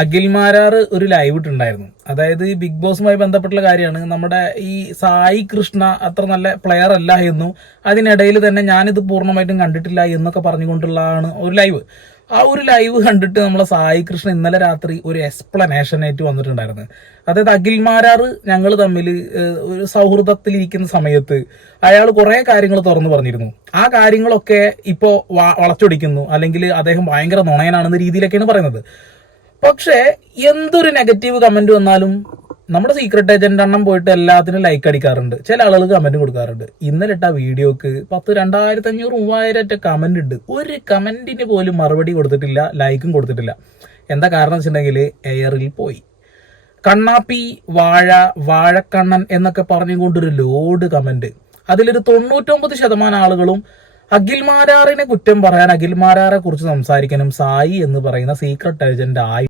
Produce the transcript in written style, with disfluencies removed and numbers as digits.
അഖിൽ മാരാർ ഒരു ലൈവ് ഇട്ടുണ്ടായിരുന്നു. അതായത് ഈ ബിഗ് ബോസുമായി ബന്ധപ്പെട്ടുള്ള കാര്യമാണ്. നമ്മുടെ ഈ സായി കൃഷ്ണ അത്ര നല്ല പ്ലെയർ അല്ല എന്നും അതിനിടയിൽ തന്നെ ഞാനിത് പൂർണ്ണമായിട്ടും കണ്ടിട്ടില്ല എന്നൊക്കെ പറഞ്ഞുകൊണ്ടുള്ളതാണ് ഒരു ലൈവ്. ആ ഒരു ലൈവ് കണ്ടിട്ട് നമ്മളെ സായി കൃഷ്ണ ഇന്നലെ രാത്രി ഒരു എക്സ്പ്ലനേഷൻ ആയിട്ട് വന്നിട്ടുണ്ടായിരുന്നു. അതായത് അഖിൽ മാരാർ ഞങ്ങൾ തമ്മിൽ ഒരു സൗഹൃദത്തിലിരിക്കുന്ന സമയത്ത് അയാൾ കുറെ കാര്യങ്ങൾ തുറന്നു പറഞ്ഞിരുന്നു. ആ കാര്യങ്ങളൊക്കെ ഇപ്പോ വളച്ചൊടിക്കുന്നു, അല്ലെങ്കിൽ അദ്ദേഹം ഭയങ്കര നുണയനാണെന്ന രീതിയിലൊക്കെയാണ് പറയുന്നത്. പക്ഷേ എന്തൊരു നെഗറ്റീവ് കമന്റ് വന്നാലും നമ്മുടെ സീക്രട്ട് ഏജന്റ് എണ്ണം പോയിട്ട് എല്ലാത്തിനും ലൈക്ക് അടിക്കാറുണ്ട്, ചില ആളുകൾ കമന്റ് കൊടുക്കാറുണ്ട്. ഇന്നലെ ഇട്ട വീഡിയോക്ക് 2500-3000 കമന്റ് ഉണ്ട്. ഒരു കമന്റിന് പോലും മറുപടി കൊടുത്തിട്ടില്ല, ലൈക്കും കൊടുത്തിട്ടില്ല. എന്താ കാരണം വെച്ചിട്ടുണ്ടെങ്കിൽ എയറിൽ പോയി. കണ്ണാപ്പി, വാഴക്കണ്ണൻ എന്നൊക്കെ പറഞ്ഞുകൊണ്ടൊരു ലോഡ് കമന്റ്. അതിലൊരു 99% ആളുകളും അഖിൽ മാരാറിനെ കുറ്റം പറയാൻ, അഖിൽ മാരാറെ കുറിച്ച് സംസാരിക്കാനും സായി എന്ന് പറയുന്ന സീക്രട്ട് ഏജന്റ് ആയി